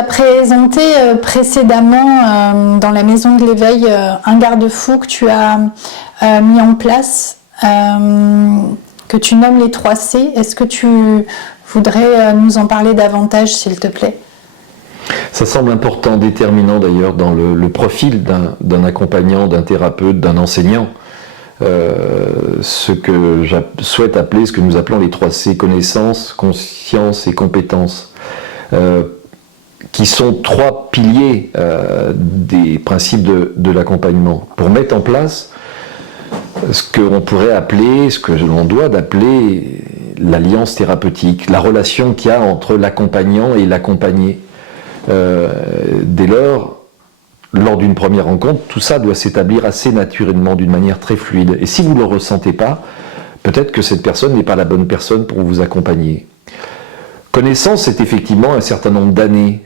as présenté précédemment dans la Maison de l'Éveil un garde-fou que tu as mis en place, que tu nommes les 3C. Est-ce que tu voudrais nous en parler davantage, s'il te plaît ? Ça semble important, déterminant d'ailleurs dans le profil d'un accompagnant, d'un thérapeute, d'un enseignant. Ce que je souhaite appeler, ce que nous appelons les 3C, connaissance, conscience et compétence, qui sont 3 piliers des principes de l'accompagnement. Pour mettre en place ce qu'on pourrait appeler, ce que l'on doit d'appeler l'alliance thérapeutique, la relation qu'il y a entre l'accompagnant et l'accompagné. Dès lors d'une première rencontre, tout ça doit s'établir assez naturellement, d'une manière très fluide. Et si vous ne le ressentez pas, peut-être que cette personne n'est pas la bonne personne pour vous accompagner. Connaissance, c'est effectivement un certain nombre d'années,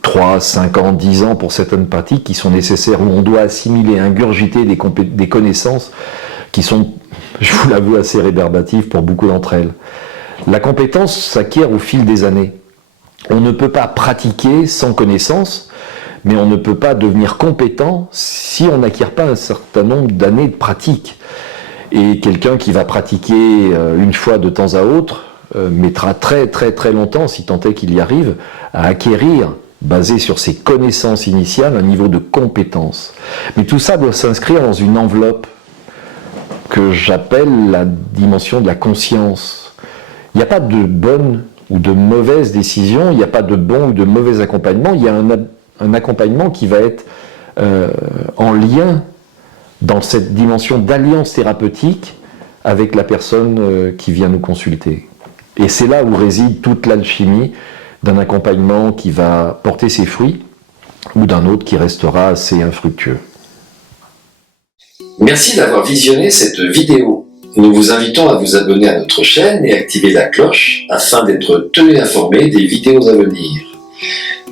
3, 5 ans, 10 ans pour certaines pratiques qui sont nécessaires, où on doit assimiler, ingurgiter des connaissances qui sont, je vous l'avoue, assez rébarbatives pour beaucoup d'entre elles. La compétence s'acquiert au fil des années. On ne peut pas pratiquer sans connaissance, mais on ne peut pas devenir compétent si on n'acquiert pas un certain nombre d'années de pratique. Et quelqu'un qui va pratiquer une fois de temps à autre mettra très très très longtemps, si tant est qu'il y arrive, à acquérir, basé sur ses connaissances initiales, un niveau de compétence. Mais tout ça doit s'inscrire dans une enveloppe que j'appelle la dimension de la conscience. Il n'y a pas de bonne ou de mauvaise décision, il n'y a pas de bon ou de mauvais accompagnement, il y a un accompagnement qui va être en lien dans cette dimension d'alliance thérapeutique avec la personne qui vient nous consulter. Et c'est là où réside toute l'alchimie d'un accompagnement qui va porter ses fruits ou d'un autre qui restera assez infructueux. Merci d'avoir visionné cette vidéo. Nous vous invitons à vous abonner à notre chaîne et activer la cloche afin d'être tenu informé des vidéos à venir.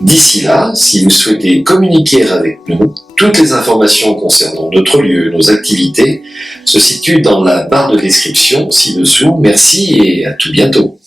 D'ici là, si vous souhaitez communiquer avec nous, toutes les informations concernant notre lieu, nos activités, se situent dans la barre de description ci-dessous. Merci et à tout bientôt.